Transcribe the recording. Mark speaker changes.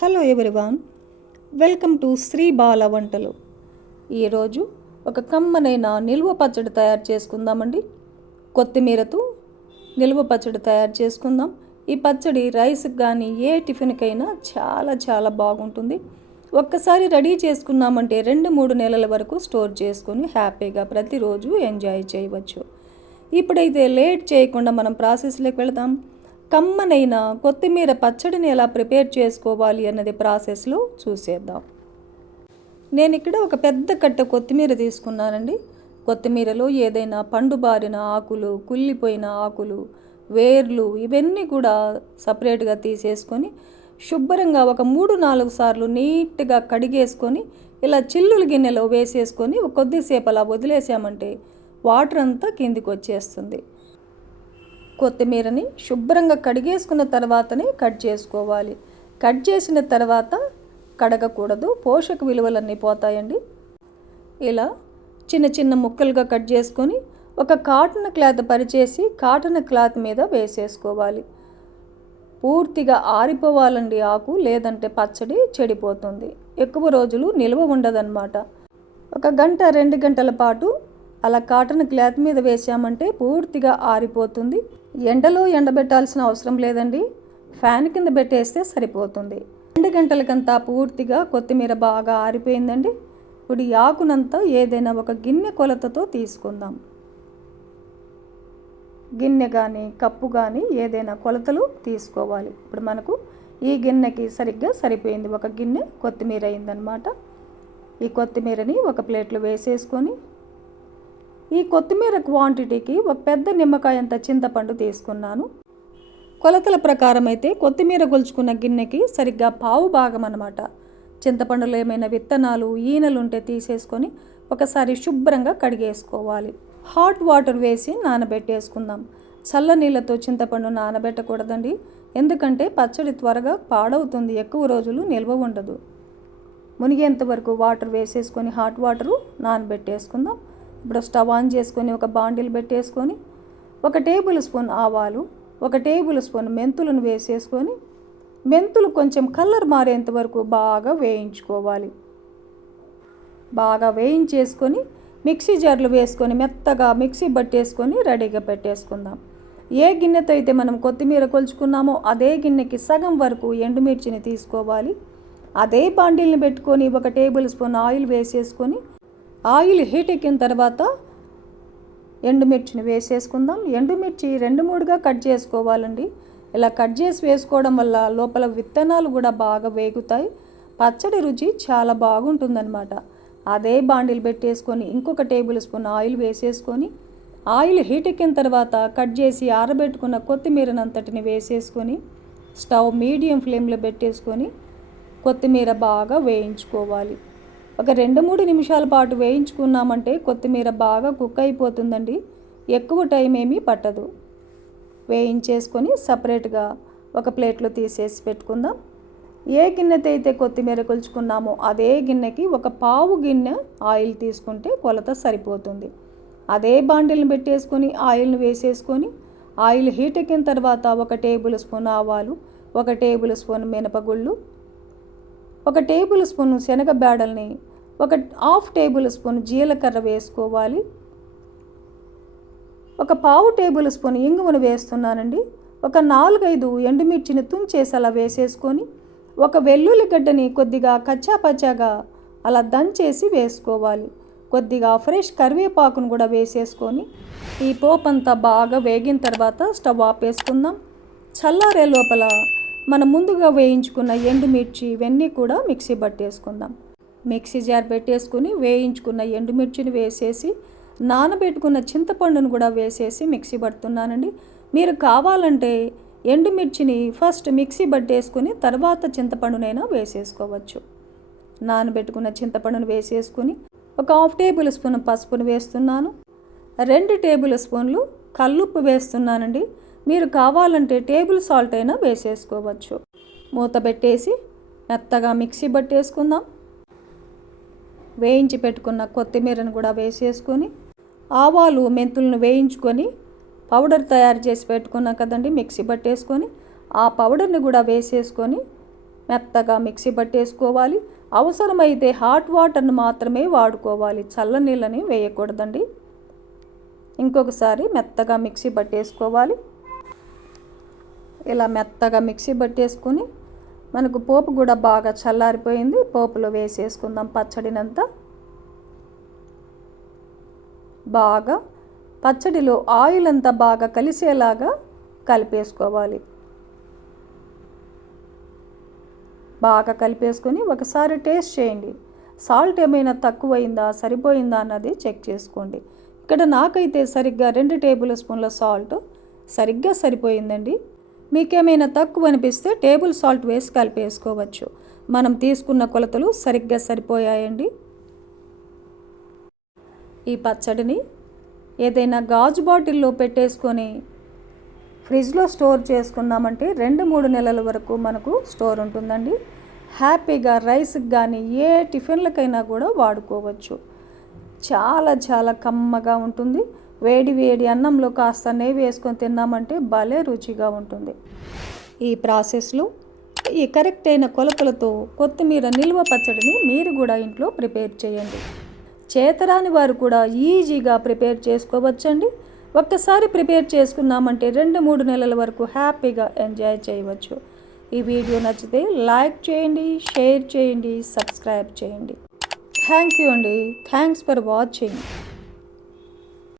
Speaker 1: hello everyone welcome to Shri Bala వంటలు ఈరోజు ఒక కమ్మనైన నిల్వ పచ్చడి తయారు చేసుకుందామండి కొత్తిమీరతో నిల్వ పచ్చడి తయారు చేసుకుందాం ఈ పచ్చడి రైస్కి కానీ ఏ టిఫిన్కైనా చాలా చాలా బాగుంటుంది ఒక్కసారి రెడీ చేసుకున్నామంటే రెండు మూడు నెలల వరకు స్టోర్ చేసుకొని హ్యాపీగా ప్రతిరోజు ఎంజాయ్ చేయవచ్చు ఇప్పుడైతే లేట్ చేయకుండా మనం ప్రాసెస్లోకి వెళదాం కమ్మనైనా కొత్తిమీర పచ్చడిని ఎలా ప్రిపేర్ చేసుకోవాలి అన్నది ప్రాసెస్లో చూసేద్దాం నేను ఇక్కడ ఒక పెద్ద కట్ట కొత్తిమీర తీసుకున్నానండి కొత్తిమీరలో ఏదైనా పండుబారిన ఆకులు కుళ్ళిపోయిన ఆకులు వేర్లు ఇవన్నీ కూడా సపరేట్గా తీసేసుకొని శుభ్రంగా ఒక మూడు నాలుగు సార్లు నీట్గా కడిగేసుకొని ఇలా చిల్లుల గిన్నెలో వేసేసుకొని కొద్దిసేపు అలా వదిలేసామంటే వాటర్ అంతా కిందికి వచ్చేస్తుంది కొత్తిమీరని శుభ్రంగా కడిగేసుకున్న తర్వాతనే కట్ చేసుకోవాలి కట్ చేసిన తర్వాత కడగకూడదు పోషక విలువలన్నీ పోతాయండి ఇలా చిన్న చిన్న ముక్కలుగా కట్ చేసుకొని ఒక కాటన్ క్లాత్ పరిచేసి కాటన్ క్లాత్ మీద వేసేసుకోవాలి పూర్తిగా ఆరిపోవాలండి ఆకు లేదంటే పచ్చడి చెడిపోతుంది ఎక్కువ రోజులు నిల్వ ఉండదన్నమాట ఒక గంట రెండు గంటల పాటు అలా కాటన్ క్లాత్ మీద వేసామంటే పూర్తిగా ఆరిపోతుంది ఎండలో ఎండబెట్టాల్సిన అవసరం లేదండి ఫ్యాన్ కింద పెట్టేస్తే సరిపోతుంది రెండు గంటలకంతా పూర్తిగా కొత్తిమీర బాగా ఆరిపోయిందండి ఇప్పుడు ఈ ఆకునంతా ఏదైనా ఒక గిన్నె కొలతతో తీసుకుందాం గిన్నె కానీ కప్పు కానీ ఏదైనా కొలతలు తీసుకోవాలి ఇప్పుడు మనకు ఈ గిన్నెకి సరిగ్గా సరిపోయింది ఒక గిన్నె కొత్తిమీర అయిందనమాట ఈ కొత్తిమీరని ఒక ప్లేట్లో వేసేసుకొని ఈ కొత్తిమీర క్వాంటిటీకి ఒక పెద్ద నిమ్మకాయ అంత చింతపండు తీసుకున్నాను కొలతల ప్రకారం అయితే కొత్తిమీర గొలుచుకున్న గిన్నెకి సరిగ్గా పావు భాగం అనమాట చింతపండులో ఏమైనా విత్తనాలు ఈనలు ఉంటే తీసేసుకొని ఒకసారి శుభ్రంగా కడిగేసుకోవాలి హాట్ వాటర్ వేసి నానబెట్టేసుకుందాం చల్ల నీళ్ళతో చింతపండు నానబెట్టకూడదండి ఎందుకంటే పచ్చడి త్వరగా పాడవుతుంది ఎక్కువ రోజులు నిల్వ ఉండదు మునిగేంత వరకు వాటర్ వేసేసుకొని హాట్ వాటరు నానబెట్టేసుకుందాం ఇప్పుడు స్టవ్ ఆన్ చేసుకొని ఒక బాండిల్ పెట్టేసుకొని ఒక టేబుల్ స్పూన్ ఆవాలు ఒక టేబుల్ స్పూన్ మెంతులను వేసేసుకొని మెంతులు కొంచెం కలర్ మారేంత వరకు బాగా వేయించుకోవాలి బాగా వేయించేసుకొని మిక్సీ జార్లు వేసుకొని మెత్తగా మిక్సీ పట్టేసుకొని రెడీగా పెట్టేసుకుందాం ఏ గిన్నెతో అయితే మనం కొత్తిమీర కొలుచుకున్నామో అదే గిన్నెకి సగం వరకు ఎండుమిర్చిని తీసుకోవాలి అదే బాండిల్ని పెట్టుకొని ఒక టేబుల్ స్పూన్ ఆయిల్ వేసేసుకొని ఆయిల్ హీట్ ఎక్కిన తర్వాత ఎండుమిర్చిని వేసేసుకుందాం ఎండుమిర్చి రెండు మూడుగా కట్ చేసుకోవాలండి ఇలా కట్ చేసి వేసుకోవడం వల్ల లోపల విత్తనాలు కూడా బాగా వేగుతాయి పచ్చడి రుచి చాలా బాగుంటుందన్నమాట అదే బాండిల్ పెట్టేసుకొని ఇంకొక టేబుల్ స్పూన్ ఆయిల్ వేసేసుకొని ఆయిల్ హీట్ ఎక్కిన తర్వాత కట్ చేసి ఆరబెట్టుకున్న కొత్తిమీరనంతటిని వేసేసుకొని స్టవ్ మీడియం ఫ్లేమ్లో పెట్టేసుకొని కొత్తిమీర బాగా వేయించుకోవాలి ఒక రెండు మూడు నిమిషాల పాటు వేయించుకున్నామంటే కొత్తిమీర బాగా కుక్ అయిపోతుందండి ఎక్కువ టైం ఏమీ పట్టదు వేయించేసుకొని సపరేట్గా ఒక ప్లేట్లో తీసేసి పెట్టుకుందాం ఏ గిన్నెతో అయితే కొత్తిమీర కొలుచుకున్నామో అదే గిన్నెకి ఒక పావు గిన్నె ఆయిల్ తీసుకుంటే కొలత సరిపోతుంది అదే బాండిల్ని పెట్టేసుకొని ఆయిల్ని వేసేసుకొని ఆయిల్ హీట్ ఎక్కిన తర్వాత ఒక టేబుల్ స్పూన్ ఆవాలు ఒక టేబుల్ స్పూన్ మినపగుళ్ళు ఒక టేబుల్ స్పూన్ శనగ బేడల్ని ఒక హాఫ్ టేబుల్ స్పూన్ జీలకర్ర వేసుకోవాలి ఒక పావు టేబుల్ స్పూన్ ఇంగువను వేస్తున్నానండి ఒక నాలుగైదు ఎండుమిర్చిని తుంచేసి అలా వేసేసుకొని ఒక వెల్లుల్లి గడ్డని కొద్దిగా కచ్చాపచ్చాగా అలా దంచేసి వేసుకోవాలి కొద్దిగా ఫ్రెష్ కరివేపాకును కూడా వేసేసుకొని ఈ పోపు అంతా బాగా వేగిన తర్వాత స్టవ్ ఆపేసుకుందాం చల్లారే లోపల మనం ముందుగా వేయించుకున్న ఎండుమిర్చి ఇవన్నీ కూడా మిక్సీ పట్టేసుకుందాం మిక్సీ జార్ పెట్టేసుకుని వేయించుకున్న ఎండుమిర్చిని వేసేసి నానబెట్టుకున్న చింతపండును కూడా వేసేసి మిక్సీ పడుతున్నానండి మీరు కావాలంటే ఎండుమిర్చిని ఫస్ట్ మిక్సీ పట్టేసుకుని తర్వాత చింతపండునైనా వేసేసుకోవచ్చు నానబెట్టుకున్న చింతపండును వేసేసుకుని ఒక హాఫ్ టేబుల్ స్పూన్ పసుపును వేస్తున్నాను రెండు టేబుల్ స్పూన్లు కల్లుప్పు వేస్తున్నానండి మీరు కావాలంటే టేబుల్ సాల్ట్ అయినా వేసేసుకోవచ్చు మూత పెట్టేసి మెత్తగా మిక్సీ పట్టేసుకుందాం వేయించి పెట్టుకున్న కొత్తిమీరను కూడా వేసేసుకొని ఆవాలు మెంతులను వేయించుకొని పౌడర్ తయారు చేసి పెట్టుకున్నాం కదండి మిక్సీ పట్టేసుకొని ఆ పౌడర్ని కూడా వేసేసుకొని మెత్తగా మిక్సీ పట్టేసుకోవాలి అవసరమైతే హాట్ వాటర్ని మాత్రమే వాడుకోవాలి చల్ల నీళ్ళని వేయకూడదండి ఇంకొకసారి మెత్తగా మిక్సీ పట్టేసుకోవాలి ఇలా మెత్తగా మిక్సీ పట్టేసుకుని మనకు పోపు కూడా బాగా చల్లారిపోయింది పోపులో వేసేసుకుందాం పచ్చడినంతా బాగా పచ్చడిలో ఆయిల్ అంతా బాగా కలిసేలాగా కలిపేసుకోవాలి బాగా కలిపేసుకొని ఒకసారి టేస్ట్ చేయండి సాల్ట్ ఏమైనా తక్కువైందా సరిపోయిందా అన్నది చెక్ చేసుకోండి ఇక్కడ నాకైతే సరిగ్గా రెండు టేబుల్ స్పూన్ల సాల్ట్ సరిగ్గా సరిపోయిందండి మీకేమైనా తక్కువ అనిపిస్తే టేబుల్ సాల్ట్ వేసి కలిపి వేసుకోవచ్చు మనం తీసుకున్న కొలతలు సరిగ్గా సరిపోయాయండి ఈ పచ్చడిని ఏదైనా గాజు బాటిల్లో పెట్టేసుకొని ఫ్రిడ్జ్లో స్టోర్ చేసుకున్నామంటే రెండు మూడు నెలల వరకు మనకు స్టోర్ ఉంటుందండి హ్యాపీగా రైస్కి కానీ ఏ టిఫిన్లకైనా కూడా వాడుకోవచ్చు చాలా చాలా కమ్మగా ఉంటుంది వేడి వేడి అన్నంలో కాస్త నెయ్యి వేసుకొని తిన్నామంటే భలే రుచిగా ఉంటుంది ఈ ప్రాసెస్లో ఈ కరెక్ట్ అయిన కొలతలతో కొత్తిమీర నిల్వ పచ్చడిని మీరు కూడా ఇంట్లో ప్రిపేర్ చేయండి చేతరాని వారు కూడా ఈజీగా ప్రిపేర్ చేసుకోవచ్చండి ఒక్కసారి ప్రిపేర్ చేసుకున్నామంటే రెండు మూడు నెలల వరకు హ్యాపీగా ఎంజాయ్ చేయవచ్చు ఈ వీడియో నచ్చితే లైక్ చేయండి షేర్ చేయండి సబ్స్క్రైబ్ చేయండి థ్యాంక్ యూ అండి థ్యాంక్స్ ఫర్ వాచింగ్